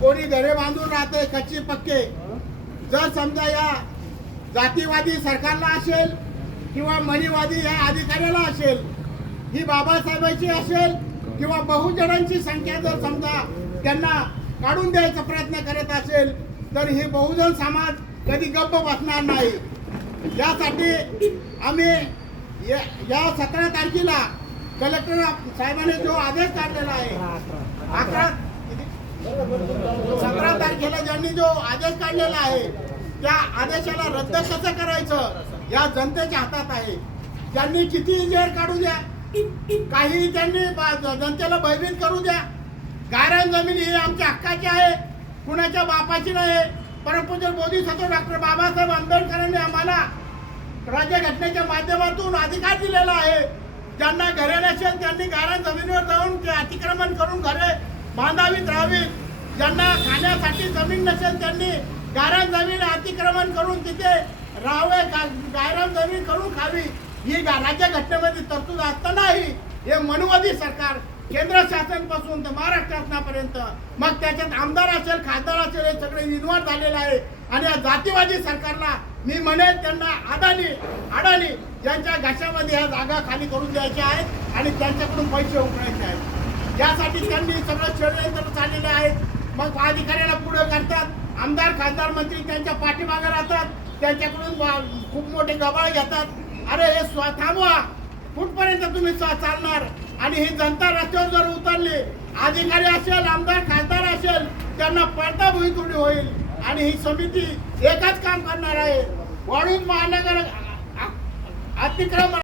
कोणी घरे बांधून राहते कच्चे पक्के। जर समजा या जातीवादी सरकारला असेल किंवा मनीवादी या अधिकाऱ्याला असेल, ही बाबासाहेबांची असेल किंवा बहुजनांची संख्या जर समजा त्यांना काढून द्यायचा प्रयत्न करत असेल तर हे बहुजन समाज कधी गप्प बसणार नाही। यासाठी आम्ही या 17 तारखेला कलेक्टर साहेबांनी जो आदेश काढलेला आहे, 17 तारखेला ज्यांनी जो आदेश काढलेला आहे त्या आदेशाला रद्द कसं करायचं या जनतेच्या हातात आहे। त्यांनी किती जेर काढू द्या, काही त्यांनी जनतेला भयभीत करू द्या। गायरान जमीन ही आमच्या हक्काची आहे, कुणाच्या बापाची नाही। परमपूज्य बोधिसत्व डॉक्टर बाबासाहेब आंबेडकरांनी आम्हाला राज्यघटनेच्या माध्यमातून अधिकार दिलेला आहे। ज्यांना घरे नसेल त्यांनी गायरान जमिनीवर जाऊन ते अतिक्रमण करून घरे बांधावीत राहावीत। ज्यांना खाण्यासाठी जमीन नसेल त्यांनी गायरान जमीन अतिक्रमण करून तिथे राहावे, गायरान जमीन करून खावी। ही राज्यघटनेमध्ये तरतूद असतानाही हे मनुवादी सरकार केंद्र शासनापासून तर महाराष्ट्र शासनापर्यंत, मग त्याच्यात आमदार असेल खासदार असेल हे सगळे इन्व्हॉल्व झालेले आहे। आणि या जातीवादी सरकारला मी म्हणेल त्यांना अडाणी यांच्या घशामध्ये ह्या जागा खाली करून द्यायच्या आहेत आणि त्यांच्याकडून पैसे उकळायचे आहेत। यासाठी त्यांनी सगळं षडयंत्र चाललेले आहेत। मग अधिकाऱ्याला पुढे करतात, आमदार खासदार मंत्री त्यांच्या पाठीमागे राहतात, त्यांच्याकडून खूप मोठे गबाळ घेतात। अरे हे थांबवा, कुठपर्यंत तुम्ही चालणार? आणि ही जनता रस्त्यावर जर उतरली, अधिकारी असेल आमदार खासदार असेल त्यांना पडता भुईतुडी होईल। आणि ही समिती एकच काम करणार आहे, वाळूज महानगर अतिक्रमण